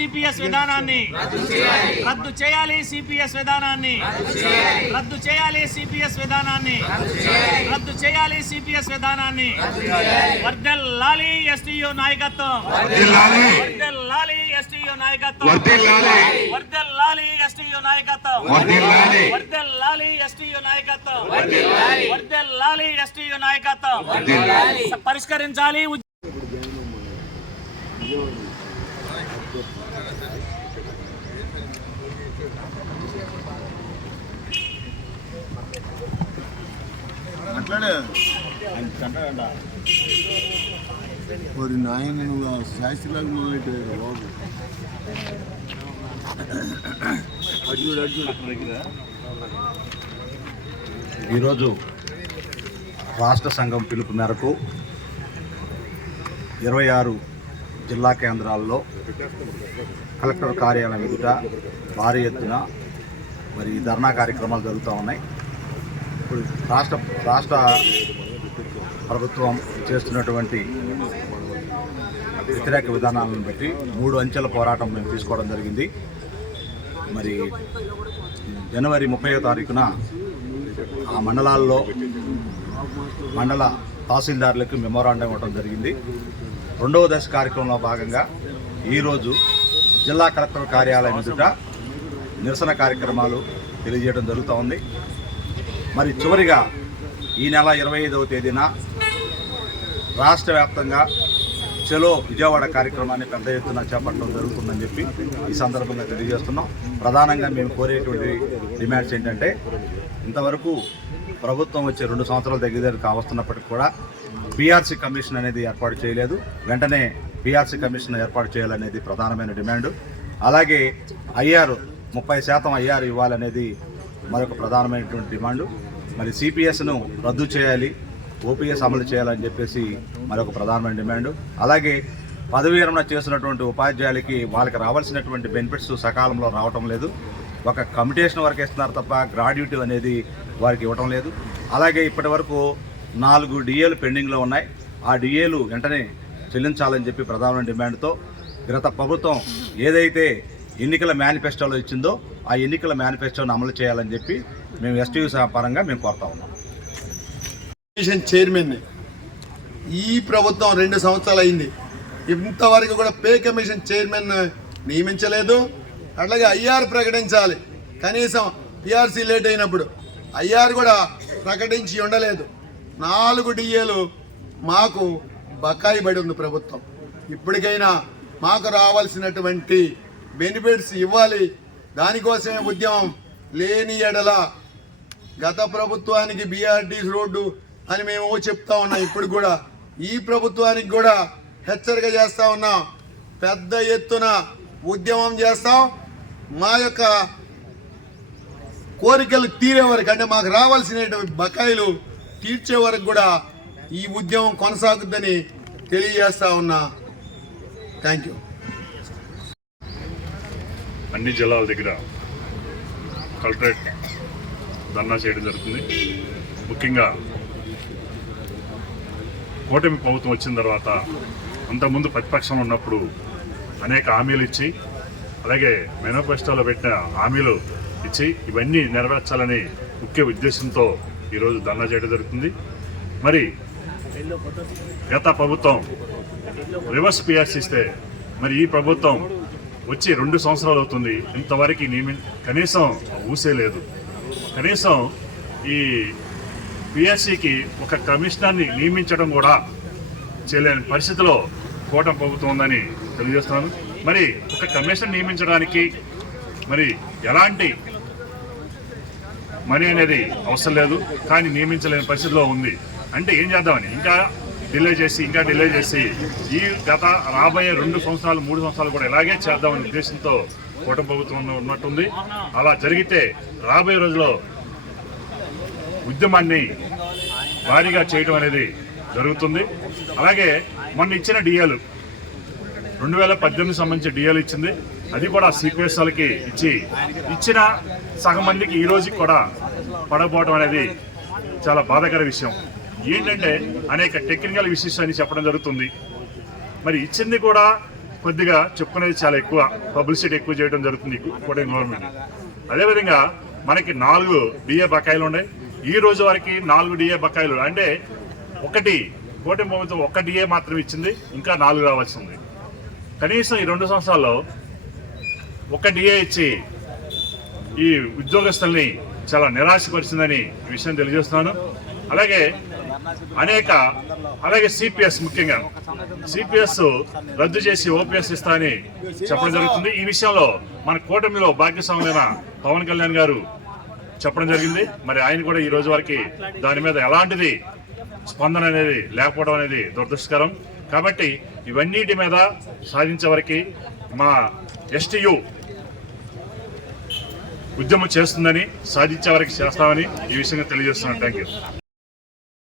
CPS విధానాన్ని రద్దు చేయాలి సిపిఎస్ విధానాన్ని రద్దు చేయాలి సిపిఎస్ విధానాన్ని రద్దు చేయాలి సిపిఎస్ విధానాన్ని వర్దెల్లాలి ఎస్టీయు నాయకత్వం వర్దెల్లాలి. ఎస్టీయు నాయకత్వం వర్దెల్లాలి. ఎస్టీయు నాయకత్వం వర్దెల్లాలి. ఎస్టీయు నాయకత్వం వర్దెల్లాలి. ఎస్టీయు నాయకత్వం పరిష్కరించాలి మాట్లాడే. మరి నాయన నువ్వు ఆ శాస్త్రిలాగా మొదలెట్టావు బాబు. అర్జుడు అర్జుడు ఈరోజు రాష్ట్ర సంఘం పిలుపు మేరకు ఇరవై ఆరు జిల్లా కేంద్రాల్లో కలెక్టర్ కార్యాలయం ఎదుట భారీ ఎత్తున మరి ఈ ధర్నా కార్యక్రమాలు జరుగుతూ ఉన్నాయి. ఇప్పుడు రాష్ట్ర రాష్ట్ర ప్రభుత్వం చేస్తున్నటువంటి వ్యతిరేక విధానాలను బట్టి మూడు అంచెల పోరాటం మేము తీసుకోవడం జరిగింది. మరి జనవరి ముప్పై తారీఖున ఆ మండలాల్లో మండల తహసీల్దారులకు మెమోరాండం ఇవ్వడం జరిగింది. రెండవ దశ కార్యక్రమంలో భాగంగా ఈరోజు జిల్లా కలెక్టర్ కార్యాలయం ఎదుట నిరసన కార్యక్రమాలు తెలియజేయడం జరుగుతూ ఉంది. మరి చివరిగా ఈ నెల ఇరవై ఐదవ తేదీన రాష్ట్ర వ్యాప్తంగా చలో విజయవాడ కార్యక్రమాన్ని పెద్ద ఎత్తున చేపట్టడం జరుగుతుందని చెప్పి ఈ సందర్భంగా తెలియజేస్తున్నాం. ప్రధానంగా మేము కోరేటువంటి డిమాండ్స్ ఏంటంటే ఇంతవరకు ప్రభుత్వం వచ్చే రెండు సంవత్సరాల దగ్గర కావస్తున్నప్పటికీ కూడా బీఆర్సీ కమిషన్ అనేది ఏర్పాటు చేయలేదు. వెంటనే బీఆర్సీ కమిషన్ ఏర్పాటు చేయాలనేది ప్రధానమైన డిమాండ్. అలాగే ఐఆర్ ముప్పై శాతం ఐఆర్ ఇవ్వాలనేది మరొక ప్రధానమైనటువంటి డిమాండ్. మరి సిపిఎస్ను రద్దు చేయాలి ఓపీఎస్ అమలు చేయాలని చెప్పేసి మరొక ప్రధానమైన డిమాండ్. అలాగే పదవి విరమణ చేసినటువంటి ఉపాధ్యాయులకి వాళ్ళకి రావాల్సినటువంటి బెనిఫిట్స్ సకాలంలో రావటం లేదు. ఒక కమిటేషన్ వరకు ఇస్తున్నారు తప్ప గ్రాడ్యుటీ అనేది వారికి ఇవ్వటం లేదు. అలాగే ఇప్పటి వరకు నాలుగు డిఏలు పెండింగ్లో ఉన్నాయి. ఆ డిఏలు వెంటనే చెల్లించాలని చెప్పి ప్రధాన డిమాండ్తో గత ప్రభుత్వం ఏదైతే ఎన్నికల మేనిఫెస్టోలో ఇచ్చిందో ఆ ఎన్నికల మేనిఫెస్టోను అమలు చేయాలని చెప్పి మేము ఎస్టీయూ పరంగా మేము కోరుతా ఉన్నాం. కమిషన్ చైర్మన్ని ఈ ప్రభుత్వం రెండు సంవత్సరాలు అయింది. ఇంతవరకు కూడా పే కమిషన్ చైర్మన్ నియమించలేదు. అట్లాగే ఐఆర్ ప్రకటించాలి. కనీసం పిఆర్సీ లేట్ అయినప్పుడు ఐఆర్ కూడా ప్రకటించి ఉండలేదు. నాలుగు డిఏలు మాకు బకాయి పడి ఉంది ప్రభుత్వం. ఇప్పటికైనా మాకు రావాల్సినటువంటి బెనిఫిట్స్ ఇవ్వాలి. దానికోసమే ఉద్యమం లేని ఎడల గత ప్రభుత్వానికి బీఆర్టీ రోడ్డు అని మేము చెప్తా ఉన్నాం. ఇప్పుడు కూడా ఈ ప్రభుత్వానికి కూడా హెచ్చరిక చేస్తా ఉన్నాం. పెద్ద ఎత్తున ఉద్యమం చేస్తాం. మా యొక్క కోరికలు తీరే వరకు అంటే మాకు రావాల్సినటువంటి బకాయిలు తీర్చే వరకు కూడా ఈ ఉద్యమం కొనసాగుద్దని తెలియజేస్తా ఉన్నా. థ్యాంక్ యూ అన్ని జిల్లాల దగ్గర కలెక్టరేట్ ధర్నా చేయడం జరుగుతుంది. ముఖ్యంగా కూటమి ప్రభుత్వం వచ్చిన తర్వాత అంతకుముందు ప్రతిపక్షంలో ఉన్నప్పుడు అనేక హామీలు ఇచ్చి అలాగే మేనిఫెస్టోలో పెట్టిన హామీలు ఇచ్చి ఇవన్నీ నెరవేర్చాలని ముఖ్య ఉద్దేశంతో ఈరోజు ధర్నా చేయడం జరుగుతుంది. మరి గత ప్రభుత్వం రివర్స్ పిఆర్సీ ఇస్తే మరి ఈ ప్రభుత్వం వచ్చి రెండు సంవత్సరాలు అవుతుంది. ఇంతవరకు నియమి కనీసం ఊసే లేదు. కనీసం ఈ పిఎస్సికి ఒక కమిషనర్ని నియమించడం కూడా చేయలేని పరిస్థితిలో కూటమి ప్రభుత్వం ఉందని తెలియజేస్తున్నాను. మరి ఒక కమిషన్ నియమించడానికి మరి ఎలాంటి మనీ అనేది అవసరం లేదు కానీ నియమించలేని పరిస్థితిలో ఉంది. అంటే ఏం చేద్దామని? ఇంకా డిలే చేసి ఇంకా డిలే చేసి ఈ గత రాబోయే రెండు సంవత్సరాలు మూడు సంవత్సరాలు కూడా ఇలాగే చేద్దామనే ఉద్దేశంతో కూటమి ప్రభుత్వం ఉన్నట్టుంది. అలా జరిగితే రాబోయే రోజుల్లో ఉద్యమాన్ని భారీగా చేయడం అనేది జరుగుతుంది. అలాగే మొన్న ఇచ్చిన డిఏలు రెండు వేల పద్దెనిమిది సంబంధించి డిఏలు ఇచ్చింది. అది కూడా సీక్వెన్స్ వాళ్ళకి ఇచ్చి ఇచ్చిన సగం మందికి ఈ రోజుకి కూడా పడకపోవడం అనేది చాలా బాధాకర విషయం. ఏంటంటే అనేక టెక్నికల్ ఇష్యూస్ అని చెప్పడం జరుగుతుంది. మరి ఇచ్చింది కూడా కొద్దిగా చెప్పుకునేది చాలా ఎక్కువ. పబ్లిసిటీ ఎక్కువ చేయడం జరుగుతుంది కూడా గవర్నమెంట్ అదేవిధంగా మనకి నాలుగు డిఏ బకాయిలు ఉన్నాయి. ఈ రోజు వరకు నాలుగు డిఏ బకాయిలు అంటే ఒకటి కోటి ప్రభుత్వం ఒక్క డిఏ మాత్రం ఇచ్చింది. ఇంకా నాలుగు రావాల్సి ఉంది. కనీసం ఈ రెండు సంవత్సరాల్లో ఒక డిఏ ఇచ్చి ఈ ఉద్యోగస్తుల్ని చాలా నిరాశపరిచిందని ఈ విషయం తెలియజేస్తున్నాను. అలాగే అనేక అలాగే సిపిఎస్ ముఖ్యంగా. సిపిఎస్ రద్దు చేసి ఓపీఎస్ ఇస్తా అని చెప్పడం జరుగుతుంది. ఈ విషయంలో మన కూటమిలో భాగ్యస్వాములైన పవన్ కళ్యాణ్ గారు చెప్పడం జరిగింది. మరి ఆయన కూడా ఈ రోజు వరకు దాని మీద ఎలాంటిది స్పందన అనేది లేకపోవడం అనేది దురదృష్టకరం. కాబట్టి ఇవన్నిటి మీద సాధించే వరకు మా ఎస్టీయు ఉద్యమం చేస్తుందని సాధించే వరకు చేస్తామని ఈ విషయంగా తెలియజేస్తున్నాను. Thank you